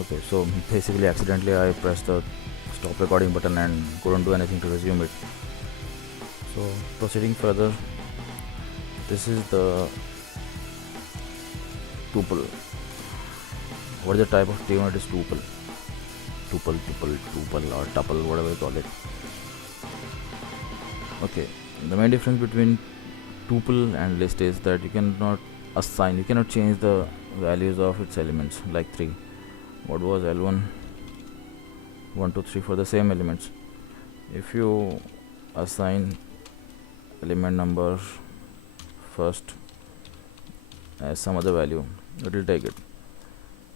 Okay, so basically accidentally I pressed the stop recording button and couldn't do anything to resume it. So proceeding further, this is the tuple. What is the type of statement? It is tuple. Tuple or tuple, whatever you call it. Okay, the main difference between tuple and list is that you cannot change the values of its elements, like 3. What was L1, 1, 2, 3 for the same elements. If you assign element number first as some other value, it will take it.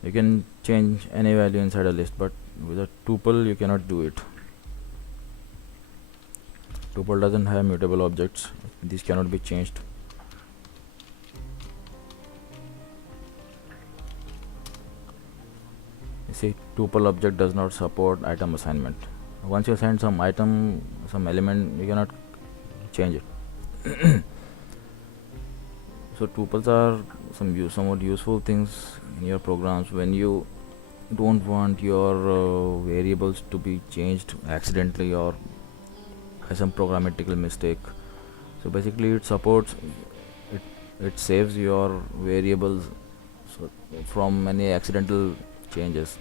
You can change any value inside a list, but with a tuple you cannot do it. Tuple doesn't have mutable objects. These cannot be changed. You see, tuple object does not support item assignment. Once you assign some item, some element, you cannot change it. So tuples are somewhat useful things in your programs when you don't want your variables to be changed accidentally or by some programmatical mistake. So basically it it saves your variables from many accidental changes.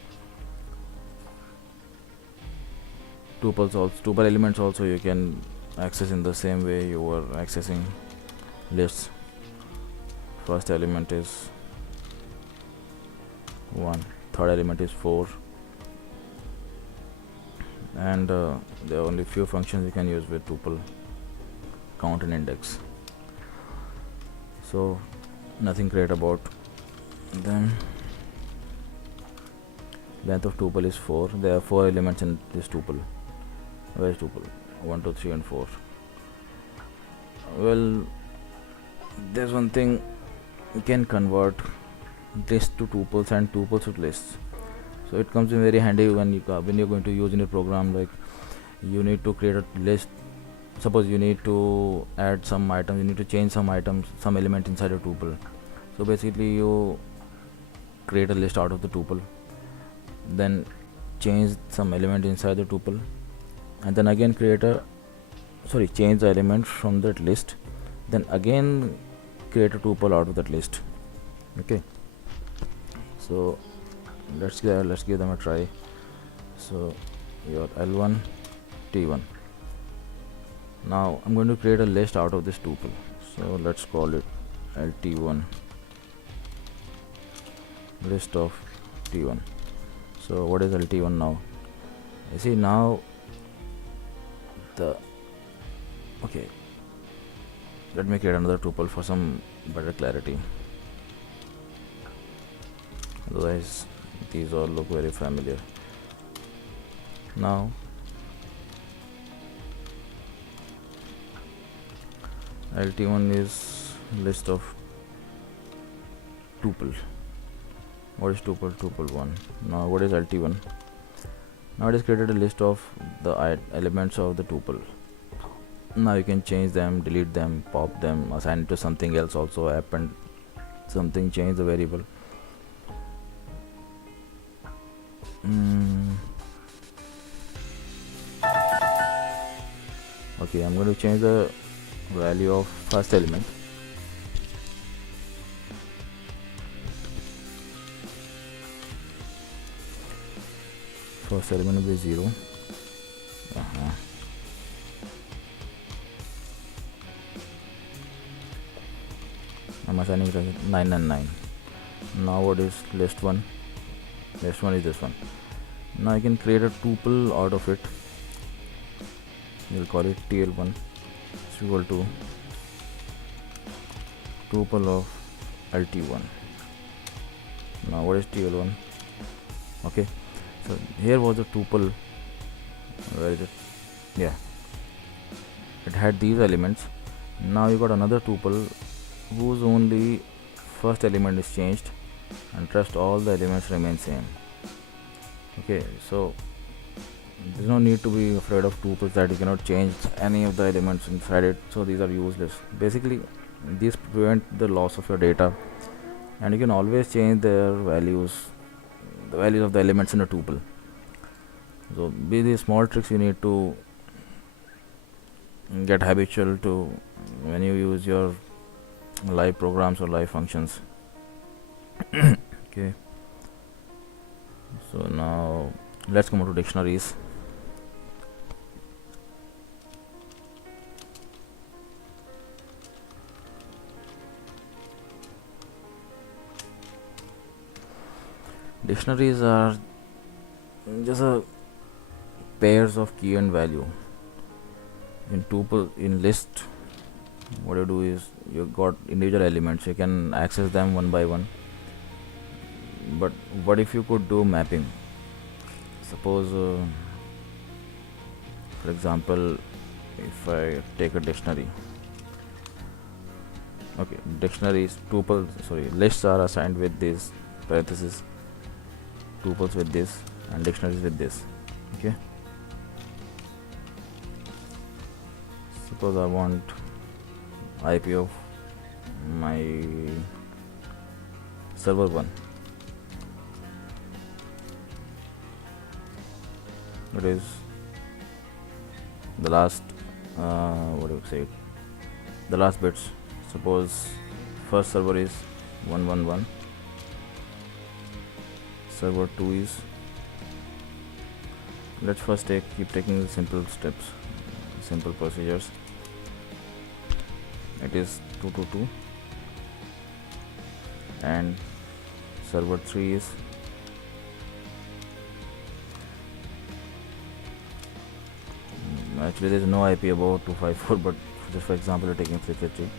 Tuple elements also you can access in the same way you were accessing lists. First element is 1, third element is 4, and there are only few functions you can use with tuple: count and index. So nothing great about them. Length of tuple is 4. There are 4 elements in this tuple. Where is tuple? 1, 2, 3 and 4. Well, there's one thing, you can convert lists to tuples and tuples to lists. So it comes in very handy when you're going to use in a program, like you need to create a list. Suppose you need to add some items, you need to change some items, some element inside a tuple. So basically you create a list out of the tuple, then change some element inside the tuple, and then again change the element from that list, then again create a tuple out of that list. Okay, so let's give them a try. So your L1 T1. Now I'm going to create a list out of this tuple, so let's call it LT1, list of T1. So what is LT1 now? You see now okay, let me create another tuple for some better clarity, otherwise these all look very familiar. Now LT1 is list of tuple. What is tuple? Tuple 1. Now what is LT1? Now it has created a list of the elements of the tuple. Now you can change them, delete them, pop them, assign it to something else, also append something, change the variable. Okay, I'm going to change the value of first element. First element will be 0. I'm assigning 9 and 9. Now what is list 1? List 1 is this one. Now I can create a tuple out of it. We'll call it TL1 is equal to tuple of LT1. Now what is TL1? Okay, so here was the tuple. Where is it? Yeah, it had these elements. Now you got another tuple whose only first element is changed and rest all the elements remain same. Okay, so there's no need to be afraid of tuples that you cannot change any of the elements inside it, so these are useless. Basically these prevent the loss of your data, and you can always change their values, the values of the elements in a tuple. So these small tricks you need to get habitual to when you use your live programs or live functions. Okay, so now let's come on to dictionaries. Dictionaries are just a pairs of key and value. In tuple, in list, what you do is you got individual elements, you can access them one by one. But what if you could do mapping? Suppose for example, if I take a dictionary, okay, dictionaries, tuples, sorry, lists are assigned with this parenthesis, tuples with this, and dictionaries with this. Okay, suppose I want IP of my server 1. It is the last what do you say, the last bits. Suppose first server is 111, server 2 is, let's first keep taking the simple steps, simple procedures. It is 222, and server 3 is actually there is no IP above 254, but just for example you're taking 350.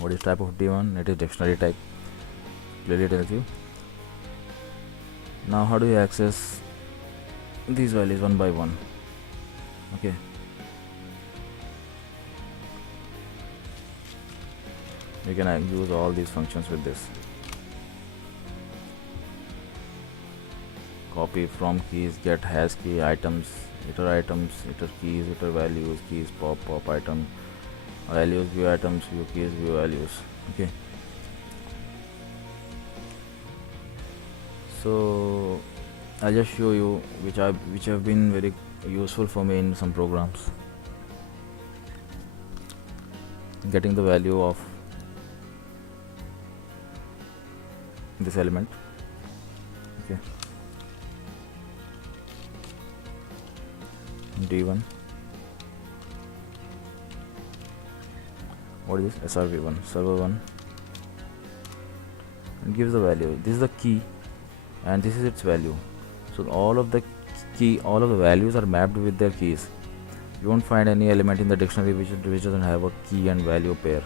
What is type of D1? It is dictionary type, clearly tells you. Now how do you access these values one by one? Okay, you can use all these functions with this. Copy from keys, get hash key, items, iter keys, iter values, keys, pop item, values, view items, view keys, view values. Okay, so I'll just show you which have been very useful for me in some programs. Getting the value of this element. Okay, D1. What is this? SRV1, server 1, and gives the value. This is the key and this is its value. So all of the values are mapped with their keys. You won't find any element in the dictionary which doesn't have a key and value pair.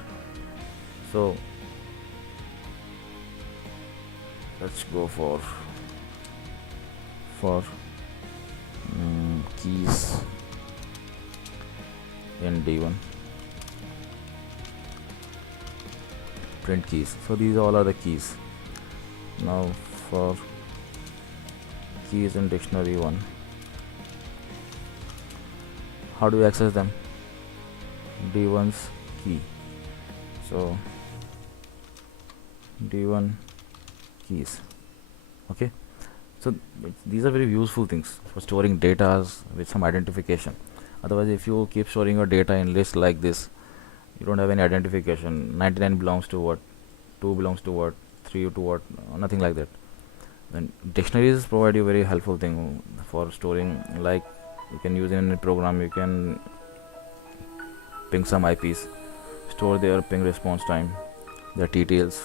So let's go for keys in D1. Print keys. So these all are the keys. Now for keys in dictionary 1, how do you access them? D1's key. So D1 keys. Okay, so these are very useful things for storing data with some identification. Otherwise, if you keep storing your data in lists like this, you don't have any identification. 99 belongs to what, 2 belongs to what, 3 to what, nothing like that. Then dictionaries provide you very helpful thing for storing. Like you can use in a program, you can ping some IPs, store their ping response time, their details,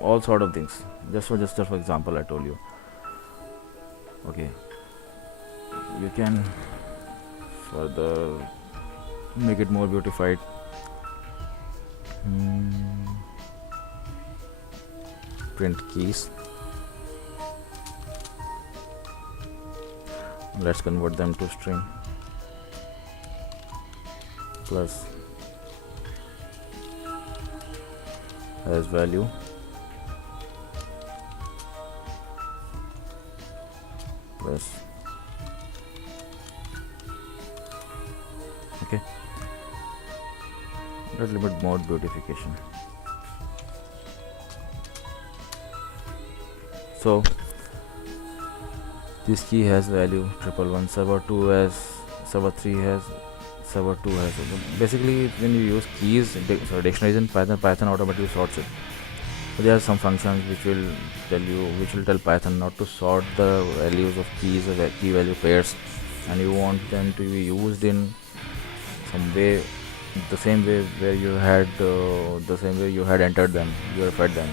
all sort of things. Just for example, I told you. Okay, you can further make it more beautified. Print keys. Let's convert them to string plus as value plus. Okay, a little bit more beautification. So this key has value 111, server 2 has, server 3 has, server 2 has. Basically when you use keys, dictionaries in Python automatically sorts it. So there are some functions which will tell Python not to sort the values of keys or key value pairs, and you want them to be used in some way, the same way where you had entered them, you have fed them.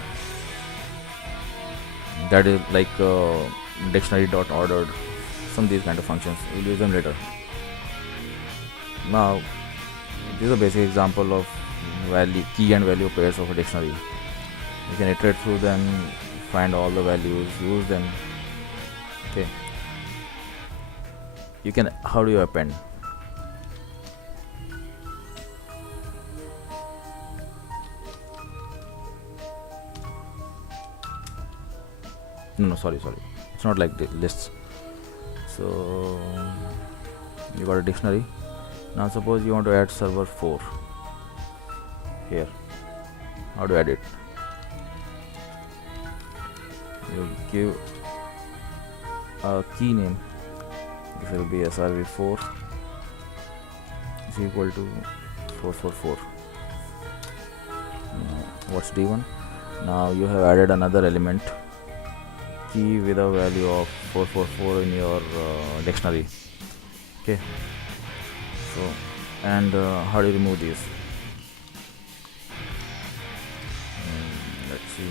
That is like dictionary dot ordered, some of these kind of functions. We'll use them later. Now this is a basic example of key and value pairs of a dictionary. You can iterate through them, find all the values, use them. Okay. How do you append? No, sorry. It's not like lists. So you got a dictionary. Now suppose you want to add server 4 here. How do you add it? You give a key name. This will be srv4 is equal to 444. What's d1? Now you have added another element, key with a value of 444 in your dictionary. Okay. So, and how do you remove these? Let's see.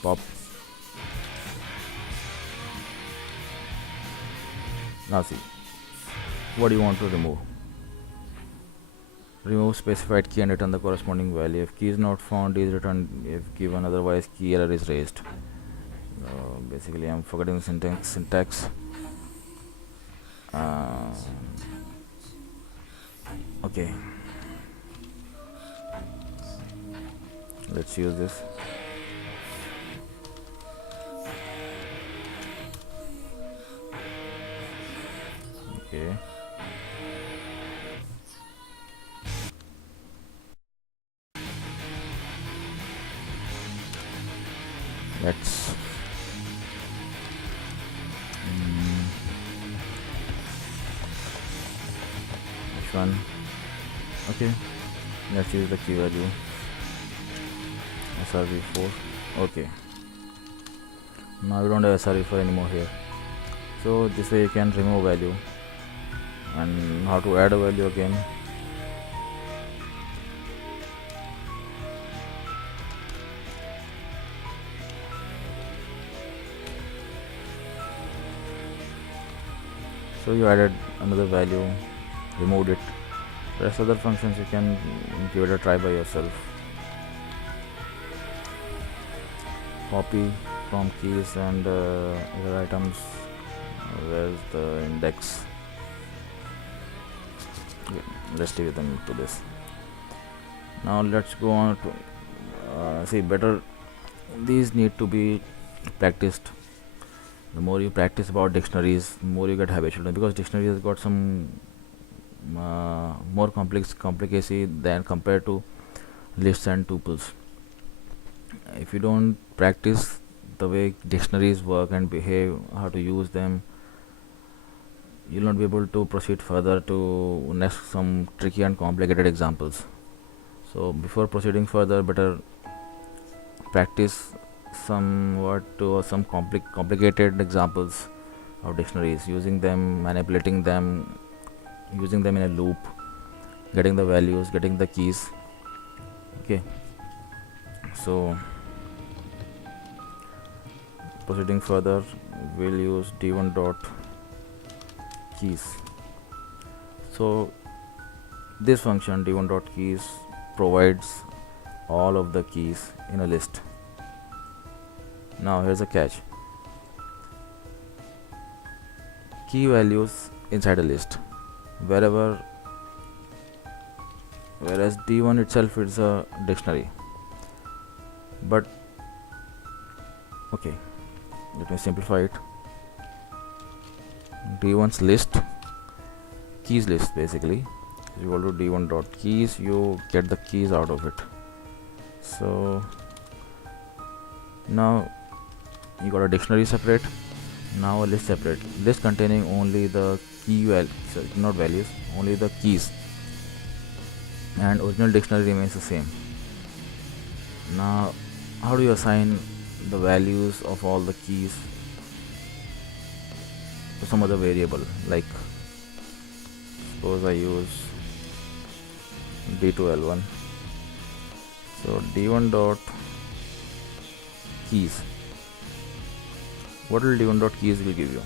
Pop. Now see, what do you want to remove? Remove specified key and return the corresponding value. If key is not found, is returned if given, otherwise key error is raised. Basically I'm forgetting the syntax. Okay, let's use this. Okay, let's which one? Okay, let's use the key value srv4. Okay, now we don't have srv4 anymore here, so this way you can remove value. And how to add a value again? So you added another value, removed it. Rest other functions you can give it a try by yourself. Copy from keys and other items. Where's the index? Okay, let's take them to this. Now let's go on to see better. These need to be practiced. The more you practice about dictionaries, the more you get habitual, because dictionary has got some more complicacy than compared to lists and tuples. If you don't practice the way dictionaries work and behave, how to use them, you'll not be able to proceed further to next some tricky and complicated examples. So before proceeding further, better practice somewhat to some complicated examples of dictionaries, using them, manipulating them, using them in a loop, getting the values, getting the keys. Okay, so proceeding further, we'll use d1 dot keys. So this function d1 dot keys provides all of the keys in a list. Now here's a catch: key values inside a list, whereas d1 itself is a dictionary. But okay, let me simplify it. d1's list, keys list, basically is equal to d1 dot keys. You get the keys out of it. So now You got a dictionary separate, now a list separate. List containing only the sorry, not values, only the keys, and original dictionary remains the same. Now, how do you assign the values of all the keys to some other variable? Like, suppose I use d2l1. So d1 dot keys. What will d1 dot keys will give you?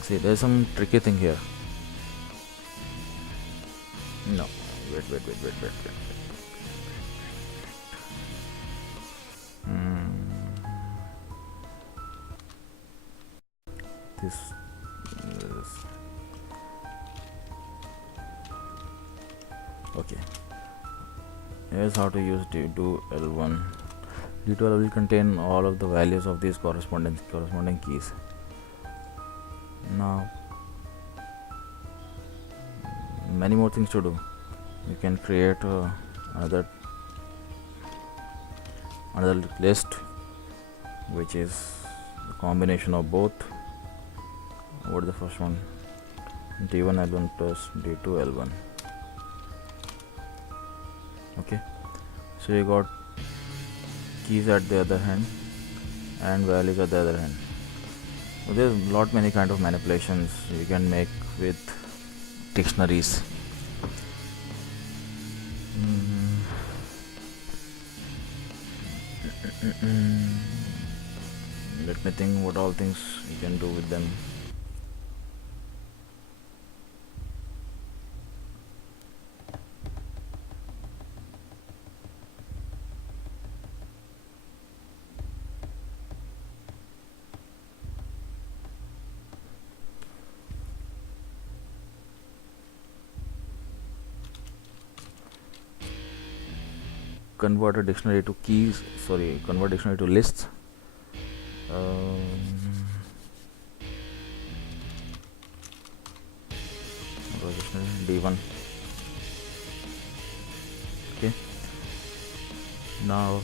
See, there's some tricky thing here. No, wait. This is okay. Here's how to use d2l1. d2l will contain all of the values of these corresponding keys. Now, many more things to do. You can create another list, which is a combination of both. What is the first one? d1l1 plus d2l1. Okay, so you got keys at the other hand and values at the other hand. So there's many kind of manipulations you can make with dictionaries. Let me think what all things you can do with them. Convert dictionary to lists. D1. Okay, now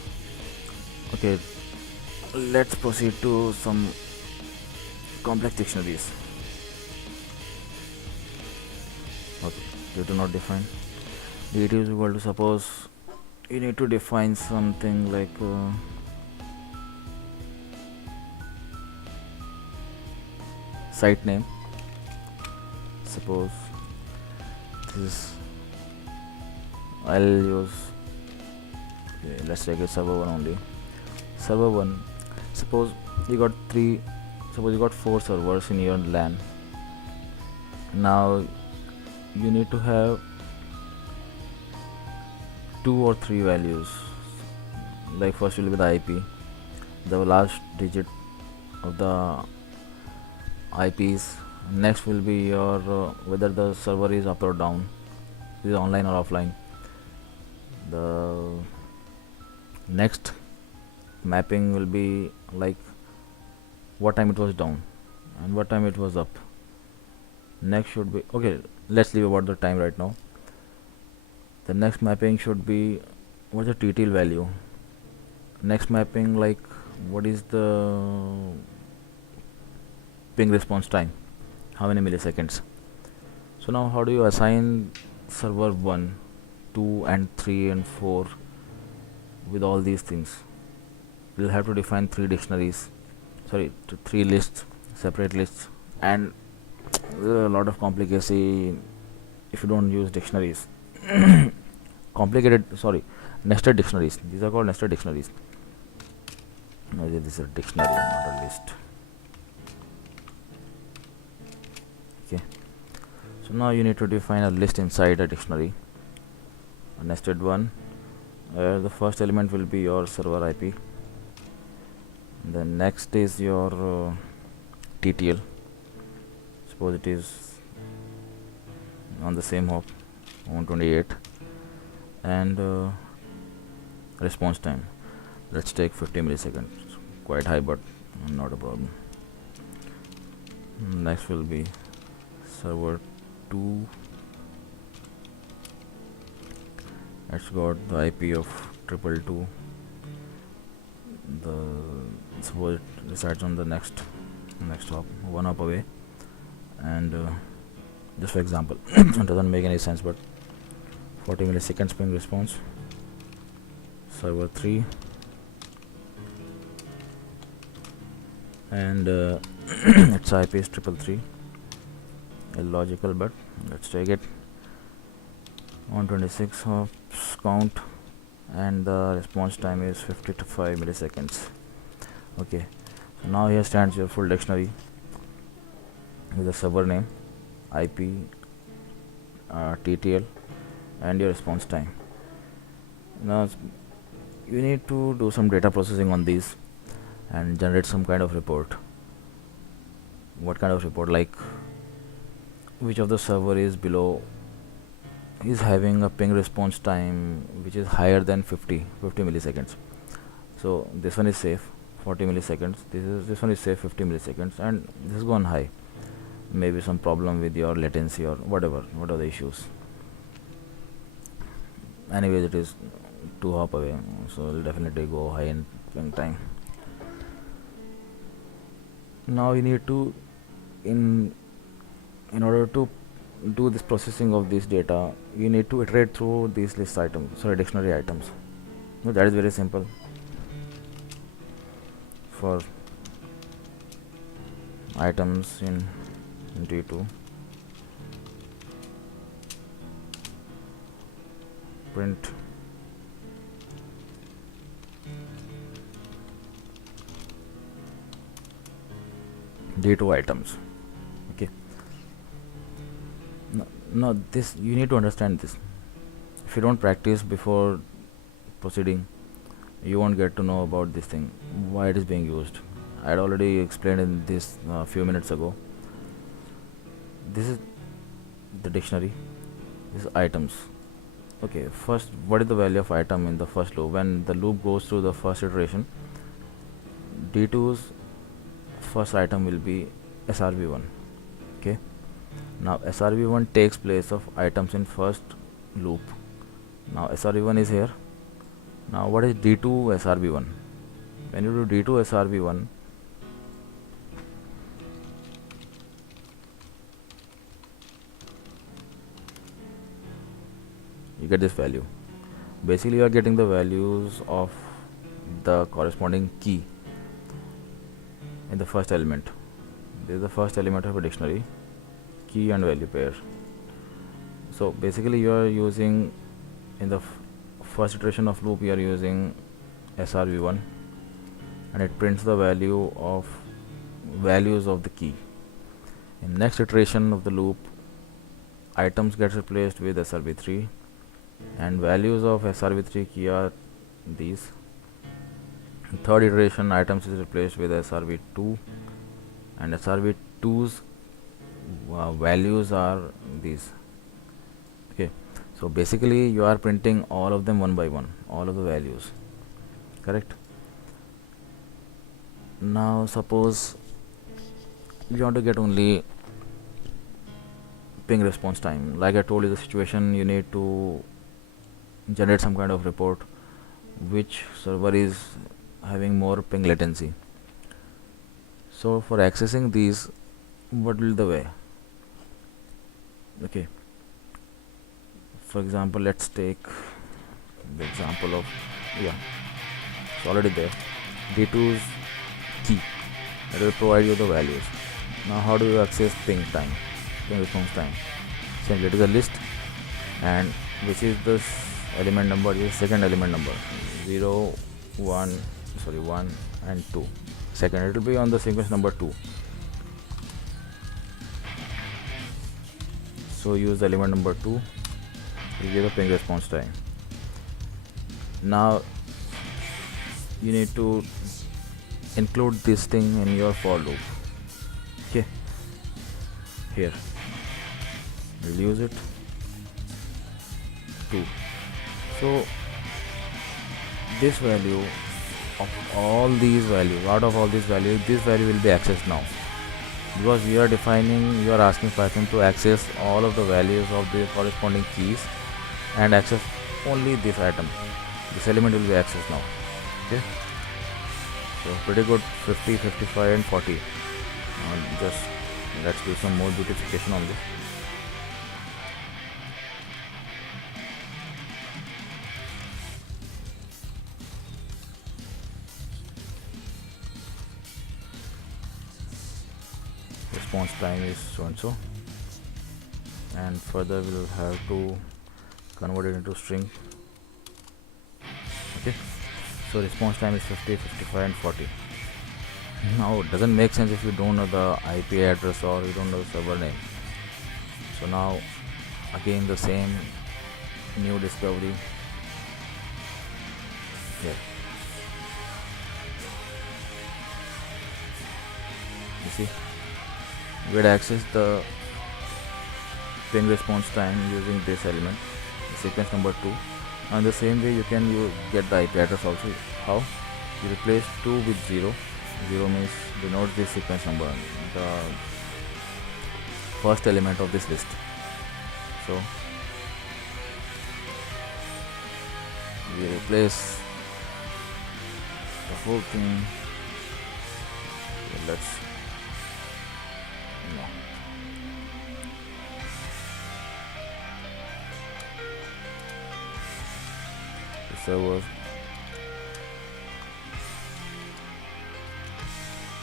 let's proceed to some complex dictionaries. Okay, you do not define. D2 is equal to, suppose you need to define something like site name. Suppose this is, I'll use, let's take a server 1 only. Server 1, suppose you got 4 servers in your LAN. Now you need to have 2 or 3 values. Like, first will be the IP, the last digit of the IPs. Next will be your whether the server is up or down, is online or offline. The next mapping will be like what time it was down and what time it was up. Next should be, okay, let's leave about the time right now. The next mapping should be what's the TTL value. Next mapping, like what is the ping response time, how many milliseconds. So now how do you assign server 1, 2 and 3 and 4 with all these things? We'll have to define 3 lists, separate lists, and a lot of complicacy if you don't use dictionaries. Nested dictionaries. These are called nested dictionaries. This is a dictionary, not a list. Okay, so now you need to define a list inside a dictionary, a nested one, where the first element will be your server IP. The next is your TTL. Suppose it is on the same hop, 128, and response time, let's take 50 milliseconds. Quite high, but not a problem. Next will be server 2. It's got the IP of 222. The suppose it resides on the next hop, one hop away, and just for example, it doesn't make any sense, but 40 milliseconds ping response, server 3, and its IP is 333. Illogical, but let's take it. 126 hops count, and the response time is 55 milliseconds. Okay, so now here stands your full dictionary with the server name, IP, TTL, and your response time. Now you need to do some data processing on these and generate some kind of report. What kind of report? Like which of the server is having a ping response time which is higher than 50 milliseconds. So this one is safe 40 milliseconds, this one is safe 50 milliseconds, and this has gone high. Maybe some problem with your latency or whatever. What are the issues? Anyways, it is 2 hop away, so it'll definitely go high in ping time. Now you need to in order to do this processing of this data, you need to iterate through these dictionary items. No, that is very simple. For items in D2, print D2 items. Okay, now this, you need to understand this. If you don't practice before proceeding, you won't get to know about this thing, why it is being used. I had already explained in this few minutes ago. This is the dictionary, this is items. Okay, first, what is the value of item in the first loop? When the loop goes through the first iteration, D2's first item will be SRV1. Okay, now SRV1 takes place of items in first loop. Now SRV1 is here. Now what is D2 SRV1? When you do D2 SRV1, you get this value. Basically you are getting the values of the corresponding key in the first element. This is the first element of a dictionary, key and value pair. So basically you are using, in the first iteration of loop, you are using SRV1, and it prints the values of the key. In next iteration of the loop, items gets replaced with SRV3, and values of SRV3 key are these. In third iteration, items is replaced with SRV2, and SRV2's values are these. Okay, so basically you are printing all of them one by one, all of the values, correct? Now suppose you want to get only ping response time. Like I told you the situation, you need to generate some kind of report which server is having more ping latency. So for accessing these, what will the way? Okay, for example, let's take the example of, it's already there, D2's key, that will provide you the values. Now how do you access ping response time? Simply, it is a list, and which is this element number, is second element number, 1 and 2. Second, it will be on the sequence number 2. So use the element number 2 to give the ping response time. Now you need to include this thing in your for loop. Okay, here we'll use it 2. So this value of all these values, out of all these values, this value will be accessed now, because you are asking Python to access all of the values of the corresponding keys and access only this item. This element will be accessed now. Okay, So pretty good. 50, 55 and 40. Just let's do some more beautification on this. Response time is so and so, and further we'll have to convert it into string. Okay, so response time is 50, 55 and 40. Now it doesn't make sense if you don't know the IP address or you don't know the server name. So now again the same new discovery. Okay, you see, we had access the ping response time using this element, the sequence number 2. And the same way you can get the IP address also. How? You replace 2 with 0. 0 means denotes this sequence number, the first element of this list. So we replace the whole thing. Let's the server,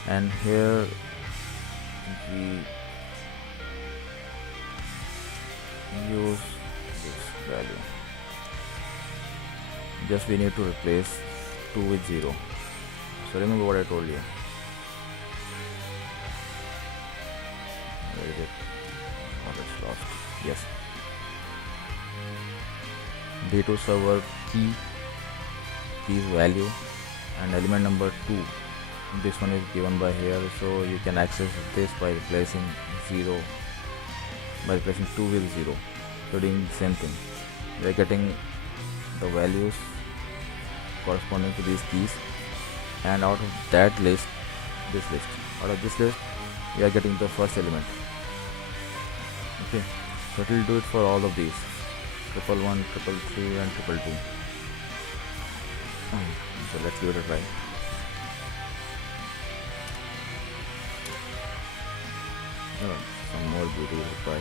and here we use this value. Just we need to replace 2 with 0. So remember what I told you. Where is it? Oh, it's lost. Yes. D2 server keys value and element number 2. This one is given by here, so you can access this by replacing 0, by replacing 2 with 0. So doing the same thing, we are getting the values corresponding to these keys, and out of that list, out of this list we are getting the first element. Okay, so it will do it for all of these: 111, 333 and 222. So let's give it a try. Some more beauty will try.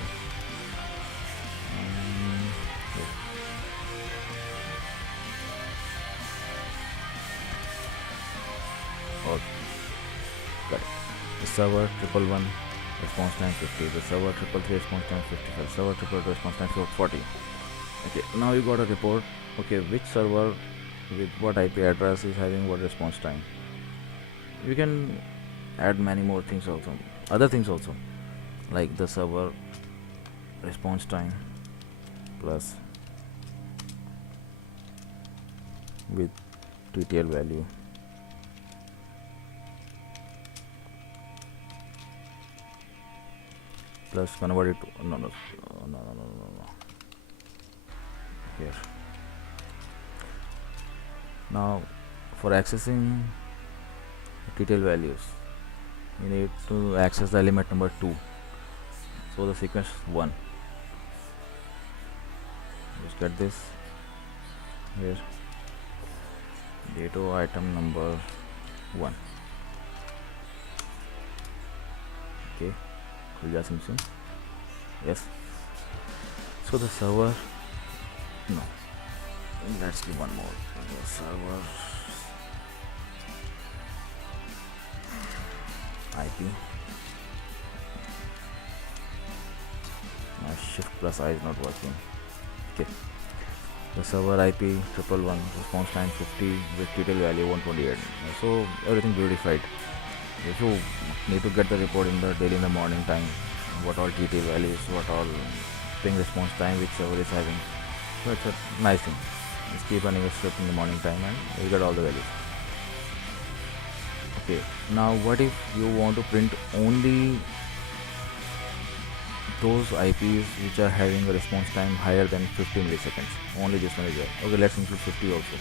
Oh, got it. The server 111 response time 50. The server 333 response time 55. Server 222 response time 40. Okay, now you got a report. Okay, which server with what IP address is having what response time. You can add many more things also, other things also, like the server response time plus with TTL value plus convert it to no here. Now for accessing TTL values, you need to access the element number 2. So the sequence 1. Just get this here. Data item number 1. Okay, yes. So the server, no, let's give one more. The server IP. My shift plus I is not working. Okay, the server IP 111 response time 50 with TTL value 128. So everything beautified. If you need to get the report in the daily in the morning time, what all TTL values, what all ping response time which server is having, so it's a nice thing. Just keep running a script in the morning time and you get all the values. Okay, now what if you want to print only those IPs which are having a response time higher than 15 milliseconds? Only this one is there. Okay, let's include 50 also,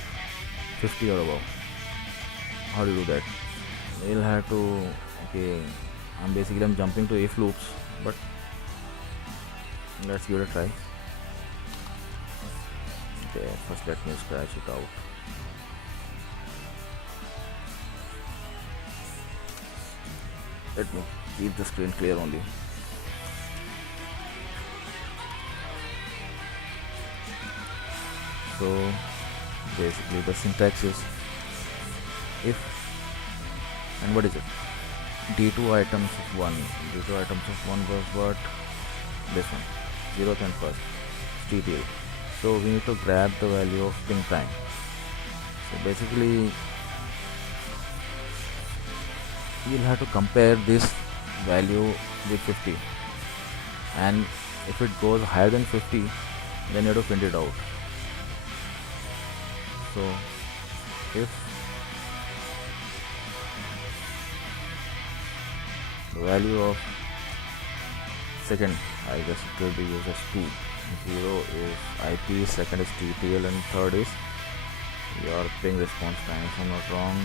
50 or above. How do you do that? You'll have to, okay, I'm jumping to if loops, but let's give it a try. Okay, first let me scratch it out. let me keep the screen clear only. So basically the syntax is if, and what is it, d2 items of 1, d2 items of 1 was what, this one, 0th and 1st, TTL. So we need to grab the value of ping time. So basically you'll have to compare this value with 50, and if it goes higher than 50, then you have to print it out. So if the value of second, I guess it will be used as 2, 0 is IP, second is TTL, and third is your ping response time, if I'm not wrong.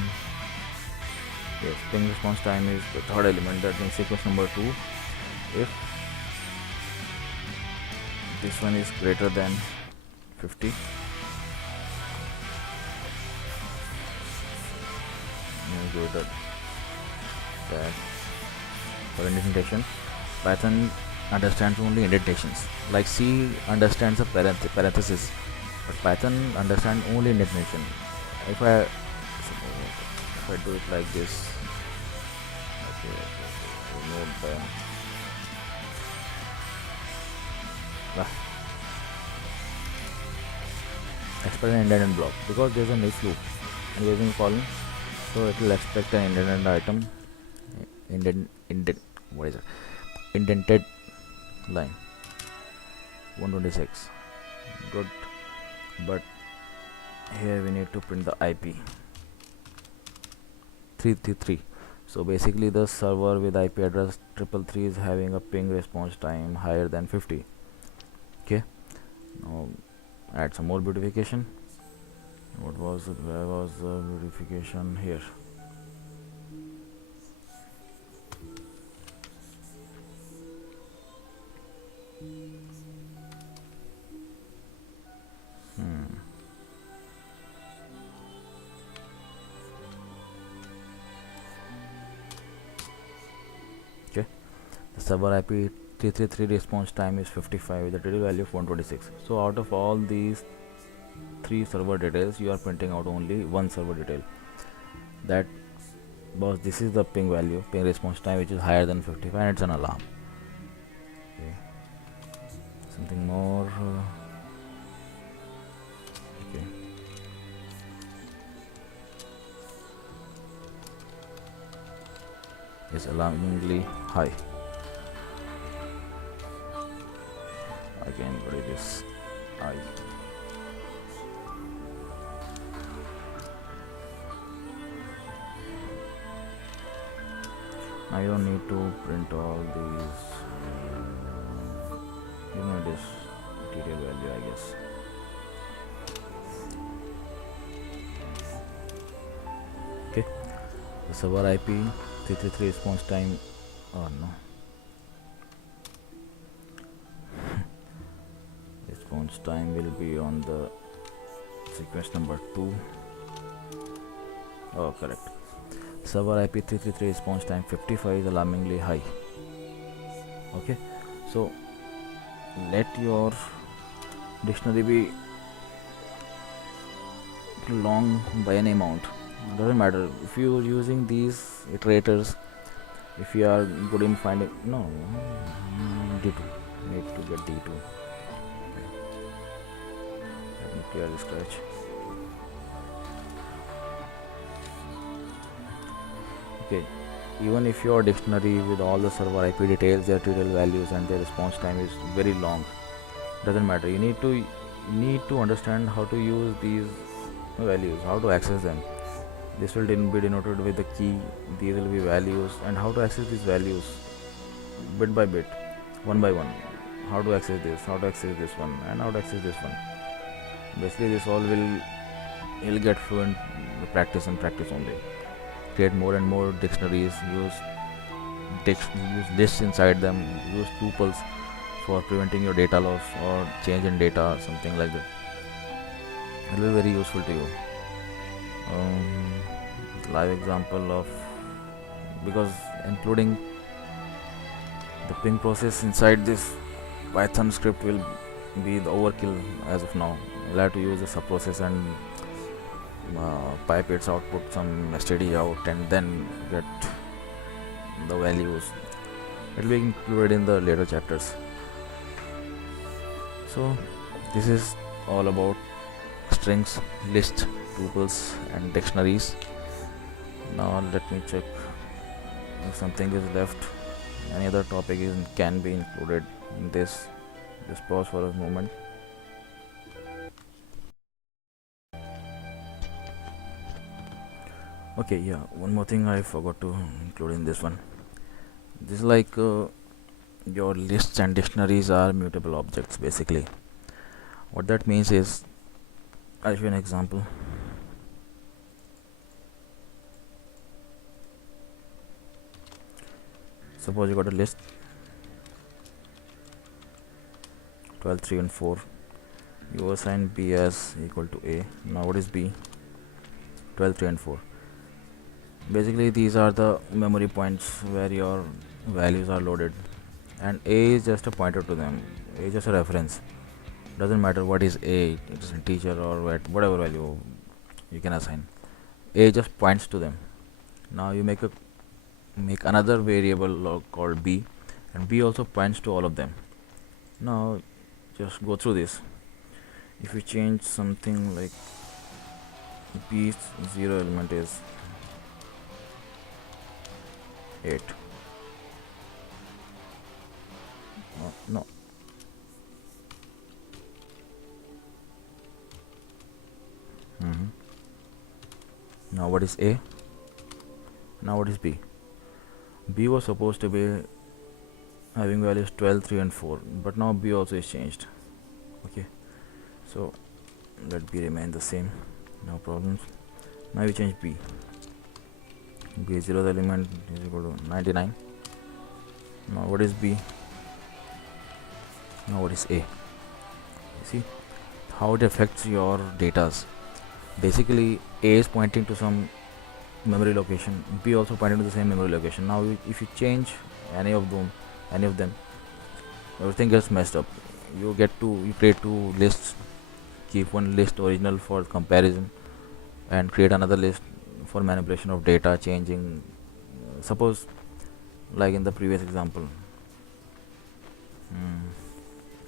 Yes, ping response time is the third element, that means sequence number 2. If this one is greater than 50, go to tag for indentation. Python understands only indentations, like C understands a parenthesis, but Python understands only indentation. If I do it like this, okay, remove the expect an indented block, because there's an if loop and using column, so it will expect an indented item, what is it, indented line 126. Good, but here we need to print the IP 333. So basically the server with IP address 333 is having a ping response time higher than 50. Okay, now add some more beautification. Where was the beautification? Here. Okay, the server IP 333 response time is 55 with the detail value of 126. So out of all these 3 server details, you are printing out only one server detail, that boss, this is the ping value, ping response time, which is higher than 55, and it's an alarm. Okay, something more. Okay, it's alarmingly high. Again, what is this? I. Now you don't need to print all these. You know this detail value, I guess. Okay, the server IP 333 response time. Oh no. Response time will be on the sequence number 2. Oh, correct. Server IP 333 response time 55 is alarmingly high. Okay, so let your dictionary be long by any amount. Doesn't matter if you are using these iterators. If you are good in finding, no, D2, need to get D2. Let me clear the scratch. Okay, even if your dictionary with all the server IP details, their detail values, and their response time is very long, doesn't matter. You need to understand how to use these values, how to access them. This will be denoted with the key. These will be values, and how to access these values bit by bit, one by one. How to access this, how to access this one, and how to access this one. Basically, this all will get fluent with practice and practice only. Create more and more dictionaries. Use lists inside them. Use tuples for preventing your data loss or change in data, something like that. It will be very useful to you. Live example of, because including The ping process inside this Python script will be the overkill as of now. You'll have to use the subprocess and pipe its output some std out and then get the values. It will be included in the later chapters. So this is all about strings, lists, tuples and dictionaries. Now let me check if something is left, any other topic can be included in this. Just pause for a moment. Okay, yeah, one more thing I forgot to include in this one. This is like your lists and dictionaries are mutable objects basically. What that means is, I'll give you an example. Suppose you got a list 12, 3 and 4. You assign b as equal to a. Now what is b? 12, 3 and 4. Basically these are the memory points where your values are loaded, and a is just a pointer to them. A is just a reference. Doesn't matter what is a, it is integer or whatever value you can assign. A just points to them. Now you make another variable called b, and b also points to all of them. Now just go through this. If you change something like b's 0 element is 8. No. Now what is a? Now what is b? B was supposed to be having values 12, 3 and 4, but now b also is changed. Okay, so let b remain the same, no problems. Now we change b. B 0th element is equal to 99. Now what is b? Now what is a? You see how it affects your datas. Basically a is pointing to some memory location, b also pointing to the same memory location. Now if you change any of them, everything gets messed up. You create two lists, keep one list original for comparison, and create another list for manipulation of data changing. Suppose like in the previous example,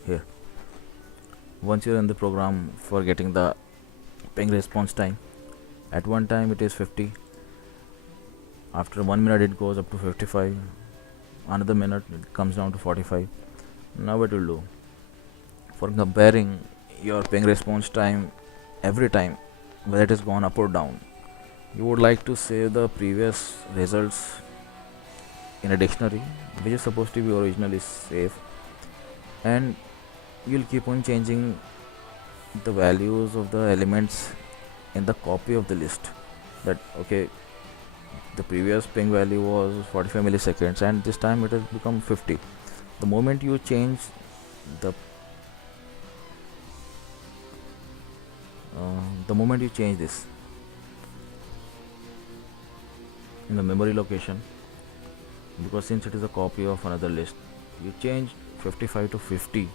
here, once you're in the program for getting the ping response time, at one time it is 50, after 1 minute it goes up to 55, another minute it comes down to 45. Now what will do, for comparing your ping response time every time, whether it has gone up or down, you would like to save the previous results in a dictionary which is supposed to be originally safe, and you'll keep on changing the values of the elements in the copy of the list. That okay, the previous ping value was 45 milliseconds and this time it has become 50. The moment you change the this in the memory location, because since it is a copy of another list, you change 55 to 50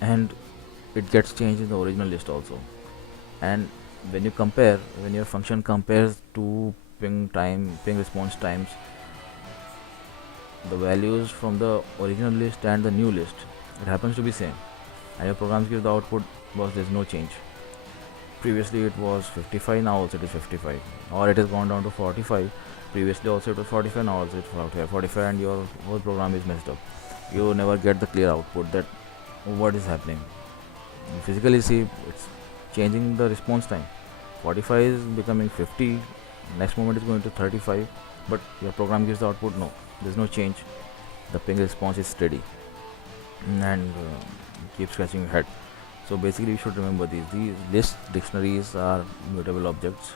and it gets changed in the original list also. And when your function compares two ping response times, the values from the original list and the new list, it happens to be same, and your program gives the output was there's no change. Previously it was 55, now also it is 55, or it has gone down to 45. Previously also it was 45, now also it's 45, and your whole program is messed up. You never get the clear output that what is happening. You physically see it's changing the response time. 45 is becoming 50, next moment is going to 35, but your program gives the output no, there's no change. The ping response is steady, and keep scratching your head. So basically you should remember these list dictionaries are mutable objects,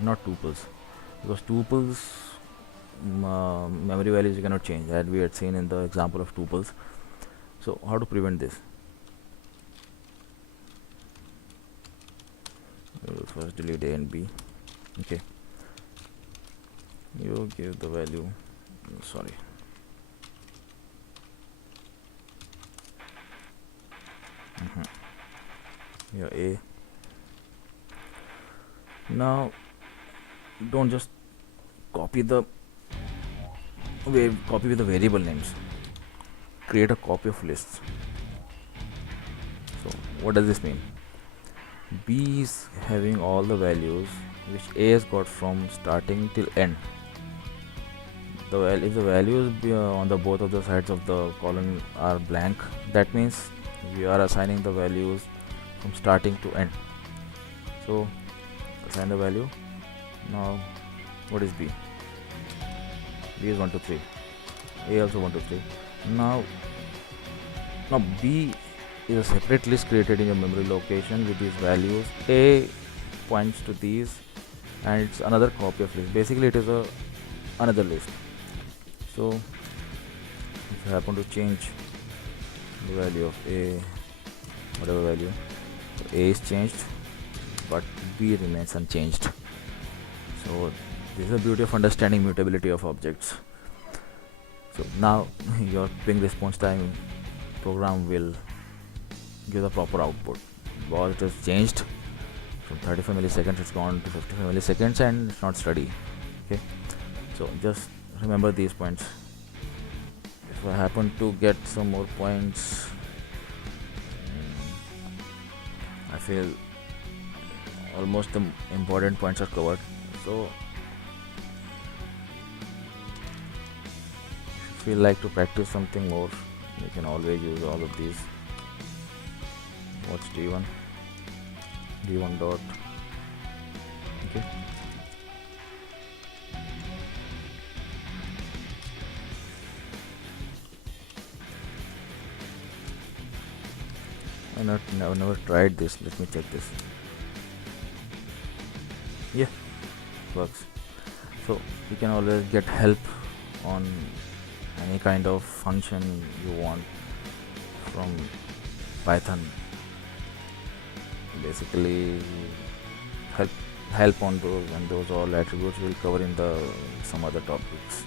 not tuples, because tuples memory values you cannot change, as we had seen in the example of tuples. So how to prevent this? We'll first delete a and b. Okay, you give the value, sorry, your A. Now don't just copy the copy with the variable names, create a copy of lists. So what does this mean? B is having all the values which A has got from starting till end. If the values on the both of the sides of the column are blank, that means we are assigning the values from starting to end. So assign the value. Now what is B? B is 1 to 3. A also 1 to 3. Now B is a separate list created in your memory location with these values. A points to these, and it's another copy of list. Basically, it is another list. So if you happen to change the value of A, whatever value, so A is changed, but B remains unchanged. So this is the beauty of understanding mutability of objects. So now your ping response time program will give the proper output because it has changed from 35 milliseconds, it's gone to 55 milliseconds, and it's not steady. Okay, so just remember these points. If I happen to get some more points, I feel almost the important points are covered. So if you like to practice something more, you can always use all of these. What's D1 dot, okay, I've never tried this. Let me check this. Yeah, works. So you can always get help on any kind of function you want from Python. Basically help on those, and those all attributes we'll cover in the some other topics.